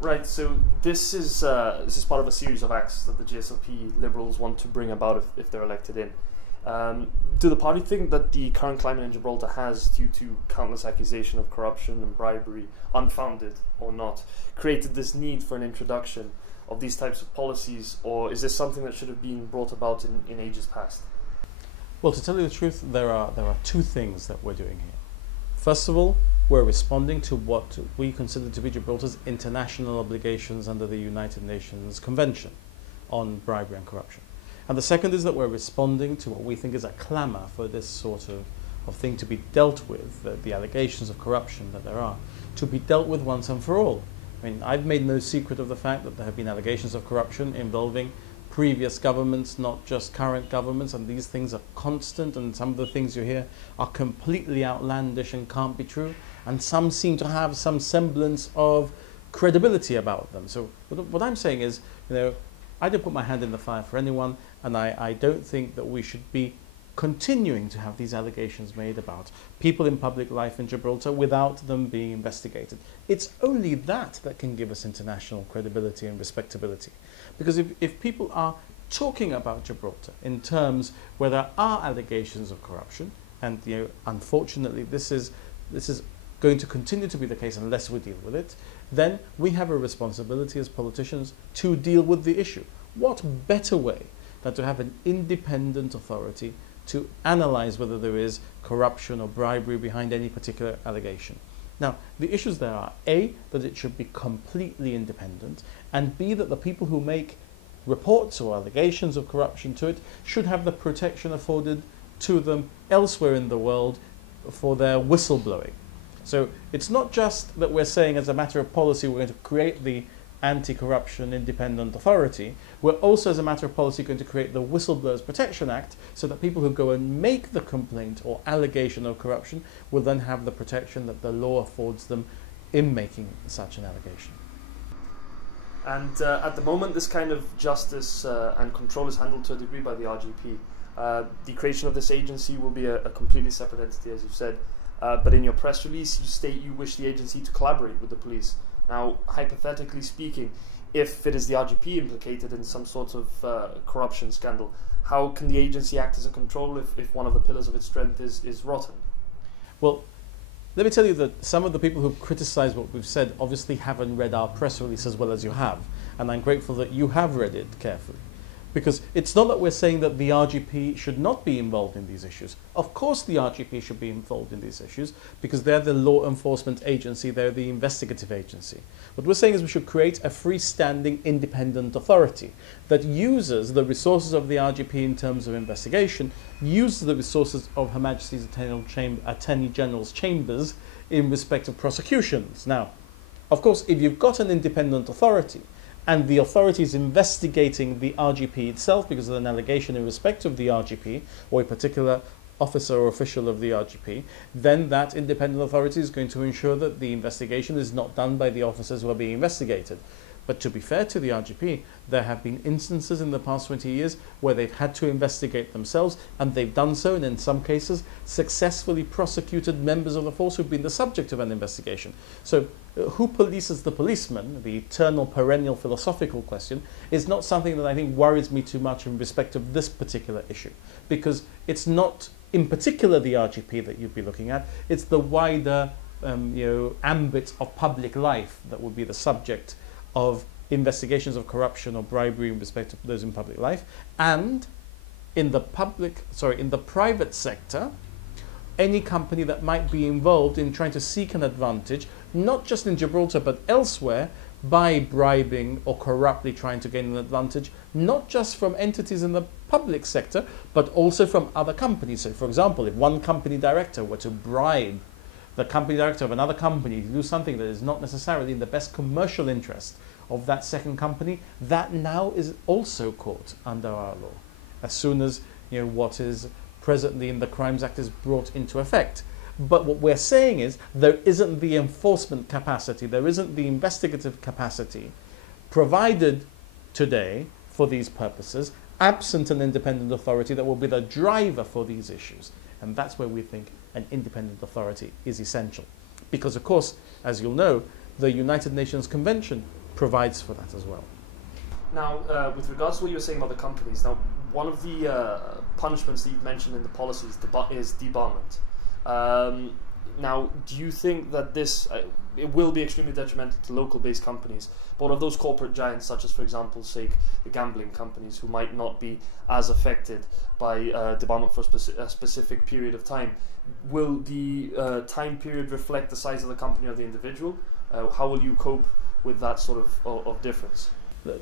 Right, so this is part of a series of acts that the GSLP Liberals want to bring about if they're elected in. Do the party think that the current climate in Gibraltar has, due to countless accusations of corruption and bribery, unfounded or not, created this need for an introduction of these types of policies, or is this something that should have been brought about in ages past? Well, to tell you the truth, there are two things that we're doing here. First of all, we're responding to what we consider to be Gibraltar's international obligations under the United Nations Convention on Bribery and Corruption. And the second is that we're responding to what we think is a clamour for this sort of thing to be dealt with, the allegations of corruption that there are, to be dealt with once and for all. I mean, I've made no secret of the fact that there have been allegations of corruption involving previous governments, not just current governments, and these things are constant, and some of the things you hear are completely outlandish and can't be true, and some seem to have some semblance of credibility about them. So what I'm saying is, you know, I don't put my hand in the fire for anyone, and I don't think that we should be continuing to have these allegations made about people in public life in Gibraltar without them being investigated. It's only that can give us international credibility and respectability. Because if people are talking about Gibraltar in terms where there are allegations of corruption, and you know, unfortunately this is going to continue to be the case unless we deal with it, then we have a responsibility as politicians to deal with the issue. What better way than to have an independent authority to analyse whether there is corruption or bribery behind any particular allegation? Now, the issues there are A, that it should be completely independent, and B, that the people who make reports or allegations of corruption to it should have the protection afforded to them elsewhere in the world for their whistleblowing. So it's not just that we're saying as a matter of policy we're going to create the Anti-Corruption Independent Authority, we're also as a matter of policy going to create the Whistleblowers Protection Act so that people who go and make the complaint or allegation of corruption will then have the protection that the law affords them in making such an allegation. And at the moment this kind of justice and control is handled to a degree by the RGP. The creation of this agency will be a completely separate entity, as you've said, but in your press release you state you wish the agency to collaborate with the police. Now, hypothetically speaking, if it is the RGP implicated in some sort of corruption scandal, how can the agency act as a control if one of the pillars of its strength is rotten? Well, let me tell you that some of the people who criticise what we've said obviously haven't read our press release as well as you have, and I'm grateful that you have read it carefully. Because it's not that we're saying that the RGP should not be involved in these issues. Of course the RGP should be involved in these issues because they're the law enforcement agency, they're the investigative agency. What we're saying is we should create a freestanding independent authority that uses the resources of the RGP in terms of investigation, uses the resources of Her Majesty's Attorney General's chambers in respect of prosecutions. Now, of course, if you've got an independent authority, and the authority is investigating the RGP itself because of an allegation in respect of the RGP or a particular officer or official of the RGP, then that independent authority is going to ensure that the investigation is not done by the officers who are being investigated. But to be fair to the RGP, there have been instances in the past 20 years where they've had to investigate themselves, and they've done so, and in some cases successfully prosecuted members of the force who've been the subject of an investigation. So who polices the policeman, the eternal perennial philosophical question, is not something that I think worries me too much in respect of this particular issue, because it's not in particular the RGP that you'd be looking at, it's the wider ambit of public life that would be the subject of investigations of corruption or bribery in respect of those in public life. And in the private sector, any company that might be involved in trying to seek an advantage, not just in Gibraltar but elsewhere, by bribing or corruptly trying to gain an advantage, not just from entities in the public sector, but also from other companies. So, for example, if one company director were to bribe the company director of another company to do something that is not necessarily in the best commercial interest of that second company, that now is also caught under our law, as soon as what is presently in the Crimes Act is brought into effect. But what we're saying is there isn't the enforcement capacity, there isn't the investigative capacity provided today for these purposes, absent an independent authority that will be the driver for these issues. And that's where we think an independent authority is essential. Because, of course, as you'll know, the United Nations Convention provides for that as well. Now, with regards to what you were saying about the companies, now one of the punishments that you've mentioned in the policy is debarment. Now, do you think that this it will be extremely detrimental to local-based companies, but of those corporate giants, such as, for example, say the gambling companies, who might not be as affected by debarment for a specific period of time, will the time period reflect the size of the company or the individual? How will you cope with that sort of difference?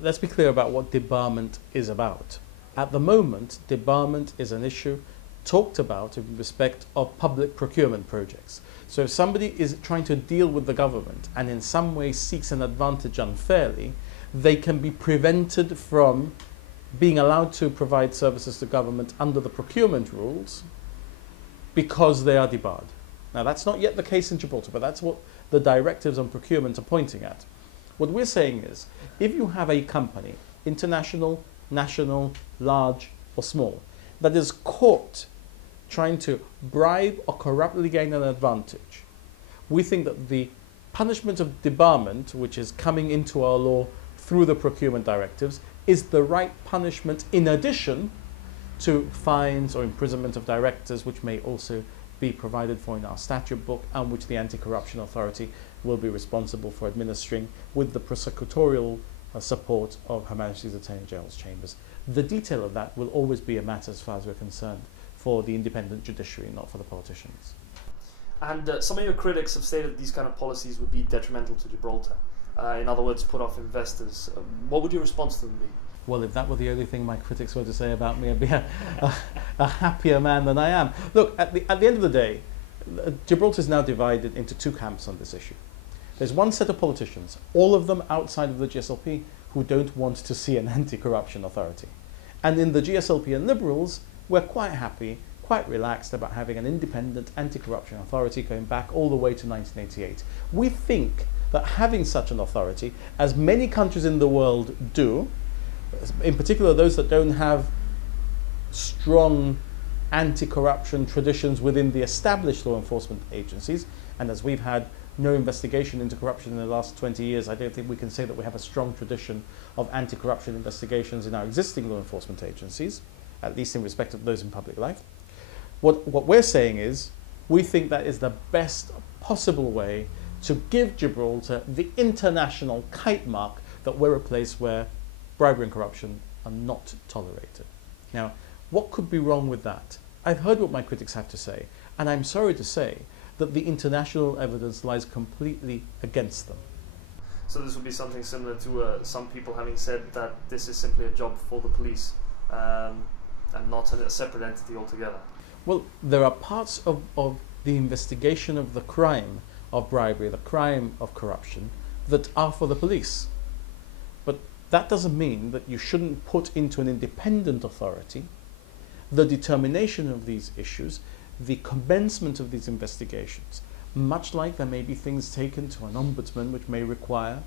Let's be clear about what debarment is about. At the moment, debarment is an issue talked about in respect of public procurement projects. So if somebody is trying to deal with the government and in some way seeks an advantage unfairly, they can be prevented from being allowed to provide services to government under the procurement rules because they are debarred. Now, that's not yet the case in Gibraltar, but that's what the directives on procurement are pointing at. What we're saying is, if you have a company, international, national, large or small, that is caught trying to bribe or corruptly gain an advantage, we think that the punishment of debarment, which is coming into our law through the procurement directives, is the right punishment in addition to fines or imprisonment of directors, which may also be provided for in our statute book, and which the Anti-Corruption Authority will be responsible for administering with the prosecutorial support of Her Majesty's Attorney General's chambers. The detail of that will always be a matter, as far as we're concerned, for the independent judiciary, not for the politicians. And some of your critics have stated these kind of policies would be detrimental to Gibraltar. In other words, put off investors. What would your response to them be? Well, if that were the only thing my critics were to say about me, I'd be a happier man than I am. Look, at the end of the day, Gibraltar is now divided into two camps on this issue. There's one set of politicians, all of them outside of the GSLP, who don't want to see an anti-corruption authority. And in the GSLP and Liberals, we're quite happy, quite relaxed about having an independent anti-corruption authority going back all the way to 1988. We think that having such an authority, as many countries in the world do, in particular those that don't have strong anti-corruption traditions within the established law enforcement agencies, and as we've had no investigation into corruption in the last 20 years, I don't think we can say that we have a strong tradition of anti-corruption investigations in our existing law enforcement agencies, at least in respect of those in public life. What we're saying is, we think that is the best possible way to give Gibraltar the international kite mark that we're a place where bribery and corruption are not tolerated. Now, what could be wrong with that? I've heard what my critics have to say, and I'm sorry to say that the international evidence lies completely against them. So this would be something similar to some people having said that this is simply a job for the police and not a separate entity altogether. Well, there are parts of the investigation of the crime of bribery, the crime of corruption, that are for the police. But that doesn't mean that you shouldn't put into an independent authority the determination of these issues, the commencement of these investigations, much like there may be things taken to an ombudsman which may require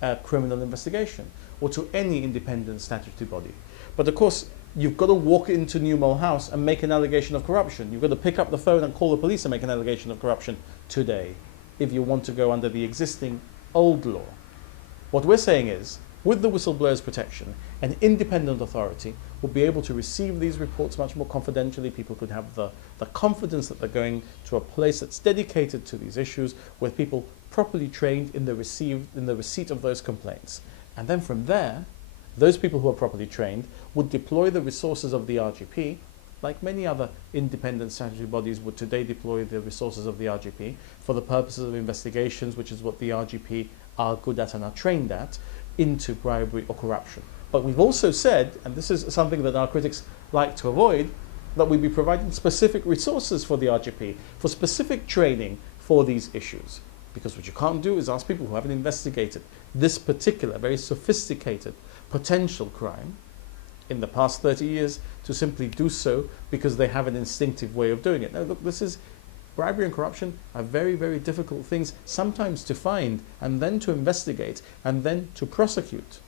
a criminal investigation, or to any independent statutory body. But of course, you've got to walk into Newmole House and make an allegation of corruption. You've got to pick up the phone and call the police and make an allegation of corruption today, if you want to go under the existing old law. What we're saying is, with the whistleblowers protection, an independent authority will be able to receive these reports much more confidentially. People could have the confidence that they're going to a place that's dedicated to these issues, with people properly trained in the receipt of those complaints. And then from there, those people who are properly trained would deploy the resources of the RGP, like many other independent statutory bodies would today deploy the resources of the RGP for the purposes of investigations, which is what the RGP are good at and are trained at, into bribery or corruption. But we've also said, and this is something that our critics like to avoid, that we'd be providing specific resources for the RGP, for specific training for these issues. Because what you can't do is ask people who haven't investigated this particular, very sophisticated potential crime in the past 30 years to simply do so because they have an instinctive way of doing it. Now look, bribery and corruption are very, very difficult things sometimes to find and then to investigate and then to prosecute.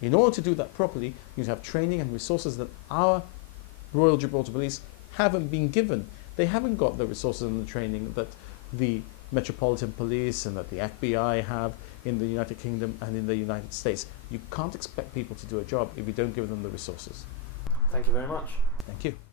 In order to do that properly, you have training and resources that our Royal Gibraltar Police haven't been given. They haven't got the resources and the training that the Metropolitan Police and that the FBI have in the United Kingdom and in the United States. You can't expect people to do a job if you don't give them the resources. Thank you very much. Thank you.